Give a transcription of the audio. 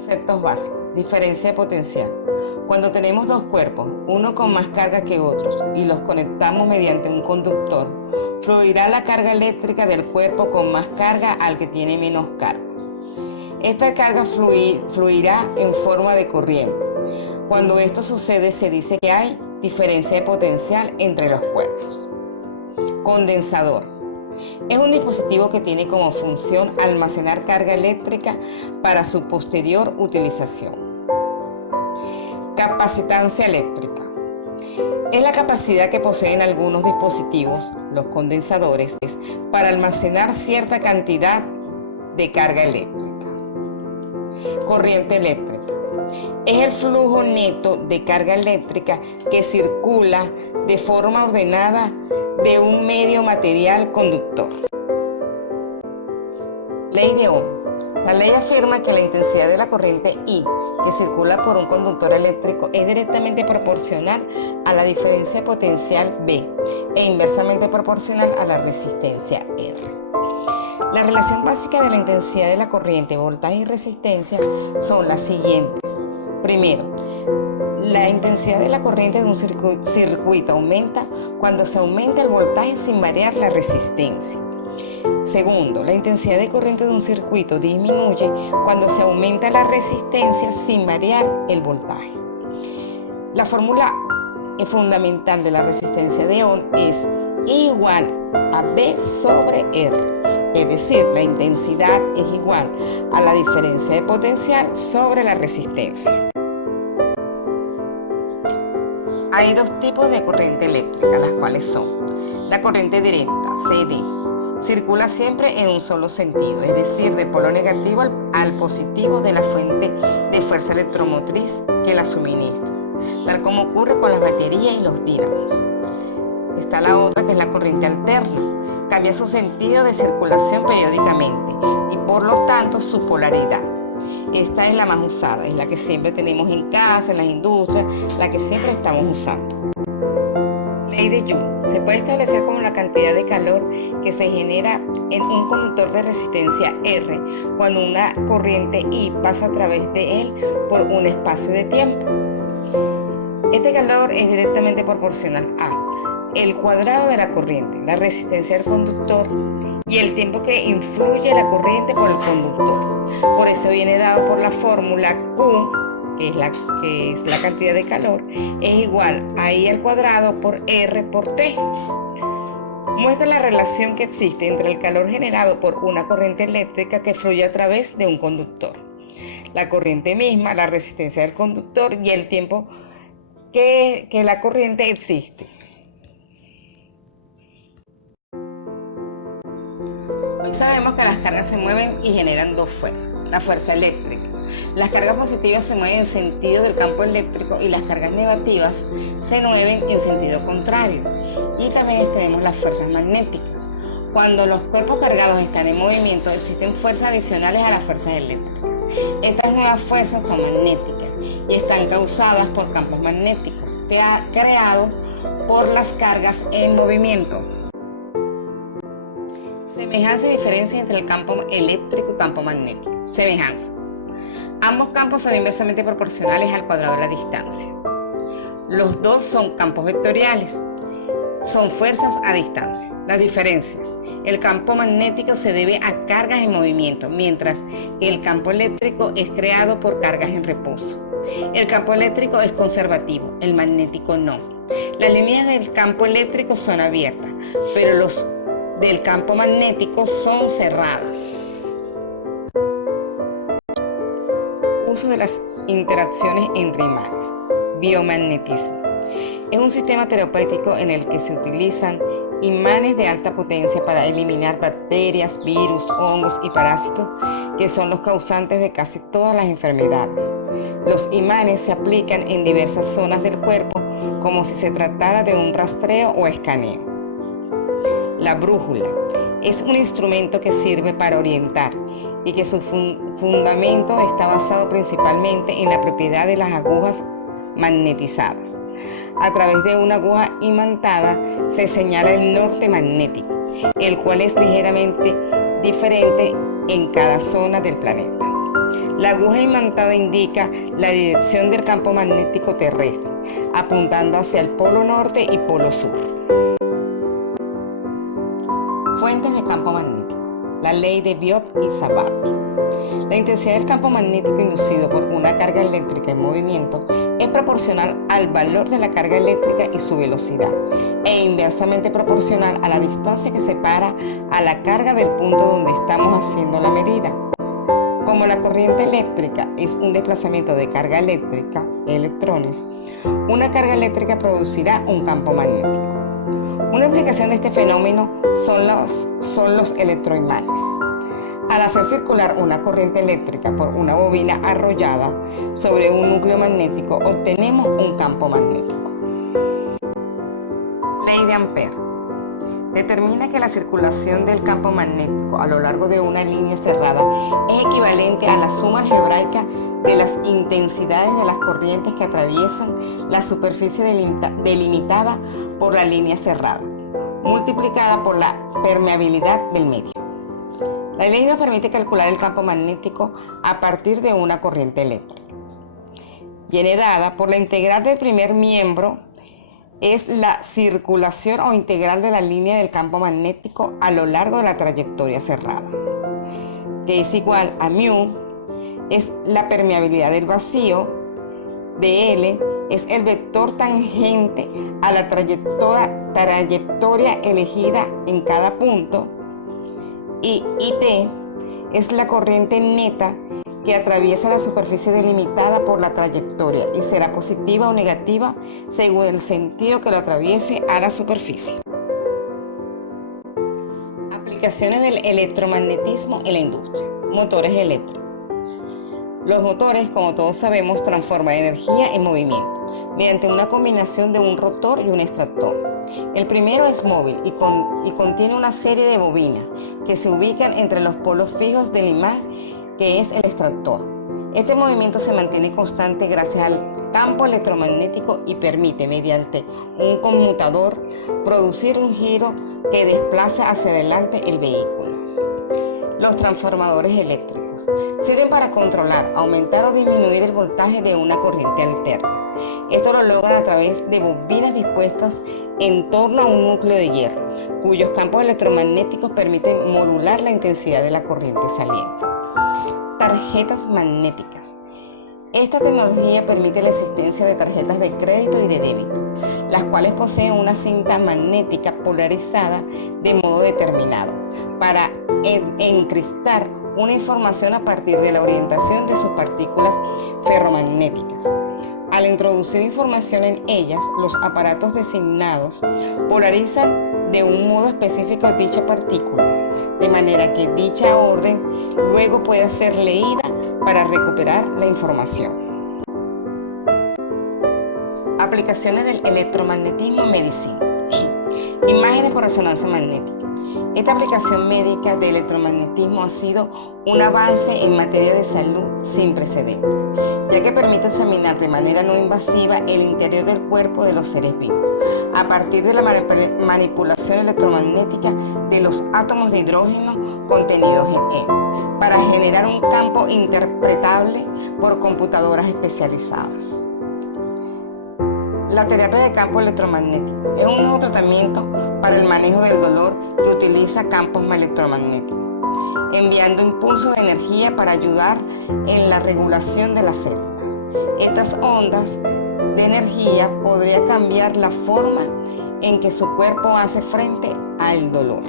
Conceptos básicos. Diferencia de potencial. Cuando tenemos dos cuerpos, uno con más carga que otros, y los conectamos mediante un conductor, fluirá la carga eléctrica del cuerpo con más carga al que tiene menos carga. Esta carga fluirá en forma de corriente. Cuando esto sucede, se dice que hay diferencia de potencial entre los cuerpos. Condensador. Es un dispositivo que tiene como función almacenar carga eléctrica para su posterior utilización. Capacitancia eléctrica. Es la capacidad que poseen algunos dispositivos, los condensadores, para almacenar cierta cantidad de carga eléctrica. Corriente eléctrica. Es el flujo neto de carga eléctrica que circula de forma ordenada de un medio material conductor. Ley de Ohm. La ley afirma que la intensidad de la corriente I que circula por un conductor eléctrico es directamente proporcional a la diferencia de potencial B e inversamente proporcional a la resistencia R. La relación básica de la intensidad de la corriente, voltaje y resistencia son las siguientes. Primero, la intensidad de la corriente de un circuito aumenta cuando se aumenta el voltaje sin variar la resistencia. Segundo, la intensidad de corriente de un circuito disminuye cuando se aumenta la resistencia sin variar el voltaje. La fórmula fundamental de la resistencia de Ohm es I igual a B sobre R. Es decir, la intensidad es igual a la diferencia de potencial sobre la resistencia. Hay dos tipos de corriente eléctrica, las cuales son la corriente directa, CD. Circula siempre en un solo sentido, es decir, del polo negativo al positivo de la fuente de fuerza electromotriz que la suministra, tal como ocurre con las baterías y los dínamos. Está la otra, que es la corriente alterna. Cambia su sentido de circulación periódicamente y por lo tanto su polaridad. Esta es la más usada, es la que siempre tenemos en casa, en las industrias, la que siempre estamos usando. Ley de Joule. Se puede establecer como la cantidad de calor que se genera en un conductor de resistencia R cuando una corriente I pasa a través de él por un espacio de tiempo. Este calor es directamente proporcional a el cuadrado de la corriente, la resistencia del conductor y el tiempo que influye la corriente por el conductor. Por eso viene dado por la fórmula Q, que es la cantidad de calor, es igual a I al cuadrado por R por T. Muestra la relación que existe entre el calor generado por una corriente eléctrica que fluye a través de un conductor, la corriente misma, la resistencia del conductor y el tiempo que la corriente existe. Hoy sabemos que las cargas se mueven y generan dos fuerzas. La fuerza eléctrica. Las cargas positivas se mueven en sentido del campo eléctrico y las cargas negativas se mueven en sentido contrario. Y también tenemos las fuerzas magnéticas. Cuando los cuerpos cargados están en movimiento, existen fuerzas adicionales a las fuerzas eléctricas. Estas nuevas fuerzas son magnéticas y están causadas por campos magnéticos creados por las cargas en movimiento. Semejanza y diferencia entre el campo eléctrico y campo magnético. Semejanzas. Ambos campos son inversamente proporcionales al cuadrado de la distancia. Los dos son campos vectoriales. Son fuerzas a distancia. Las diferencias. El campo magnético se debe a cargas en movimiento, mientras el campo eléctrico es creado por cargas en reposo. El campo eléctrico es conservativo, el magnético no. Las líneas del campo eléctrico son abiertas, pero los del campo magnético son cerradas. Uso de las interacciones entre imanes. Biomagnetismo. Es un sistema terapéutico en el que se utilizan imanes de alta potencia para eliminar bacterias, virus, hongos y parásitos que son los causantes de casi todas las enfermedades. Los imanes se aplican en diversas zonas del cuerpo como si se tratara de un rastreo o escaneo. La brújula es un instrumento que sirve para orientar y que su fundamento está basado principalmente en la propiedad de las agujas magnetizadas. A través de una aguja imantada se señala el norte magnético, el cual es ligeramente diferente en cada zona del planeta. La aguja imantada indica la dirección del campo magnético terrestre, apuntando hacia el polo norte y polo sur. Fuentes de campo magnético. La ley de Biot y Savart. La intensidad del campo magnético inducido por una carga eléctrica en movimiento es proporcional al valor de la carga eléctrica y su velocidad, e inversamente proporcional a la distancia que separa a la carga del punto donde estamos haciendo la medida. Como la corriente eléctrica es un desplazamiento de carga eléctrica, electrones, una carga eléctrica producirá un campo magnético. Una aplicación de este fenómeno son los electroimanes. Al hacer circular una corriente eléctrica por una bobina arrollada sobre un núcleo magnético, obtenemos un campo magnético. Ley de Ampère. Determina que la circulación del campo magnético a lo largo de una línea cerrada es equivalente a la suma algebraica de las intensidades de las corrientes que atraviesan la superficie delimitada por la línea cerrada, multiplicada por la permeabilidad del medio. La ley nos permite calcular el campo magnético a partir de una corriente eléctrica. Viene dada por la integral del primer miembro, es la circulación o integral de la línea del campo magnético a lo largo de la trayectoria cerrada, que es igual a μ, es la permeabilidad del vacío, dl es el vector tangente a la trayectoria elegida en cada punto, y IT es la corriente neta que atraviesa la superficie delimitada por la trayectoria y será positiva o negativa según el sentido que lo atraviese a la superficie. Aplicaciones del electromagnetismo en la industria. Motores eléctricos. Los motores, como todos sabemos, transforman energía en movimiento mediante una combinación de un rotor y un extractor. El primero es móvil y contiene una serie de bobinas que se ubican entre los polos fijos del imán, que es el extractor. Este movimiento se mantiene constante gracias al campo electromagnético y permite, mediante un conmutador, producir un giro que desplaza hacia adelante el vehículo. Los transformadores eléctricos sirven para controlar, aumentar o disminuir el voltaje de una corriente alterna. Esto lo logran a través de bobinas dispuestas en torno a un núcleo de hierro, cuyos campos electromagnéticos permiten modular la intensidad de la corriente saliente. Tarjetas magnéticas. Esta tecnología permite la existencia de tarjetas de crédito y de débito, las cuales poseen una cinta magnética polarizada de modo determinado para encriptar una información a partir de la orientación de sus partículas ferromagnéticas. Al introducir información en ellas, los aparatos designados polarizan de un modo específico dichas partículas, de manera que dicha orden luego puede ser leída para recuperar la información. Aplicaciones del electromagnetismo en medicina. Imágenes por resonancia magnética. Esta aplicación médica de electromagnetismo ha sido un avance en materia de salud sin precedentes, ya que permite examinar de manera no invasiva el interior del cuerpo de los seres vivos, a partir de la manipulación electromagnética de los átomos de hidrógeno contenidos en él, para generar un campo interpretable por computadoras especializadas. La terapia de campo electromagnético es un nuevo tratamiento para el manejo del dolor que utiliza campos electromagnéticos, enviando impulsos de energía para ayudar en la regulación de las células. Estas ondas de energía podrían cambiar la forma en que su cuerpo hace frente al dolor.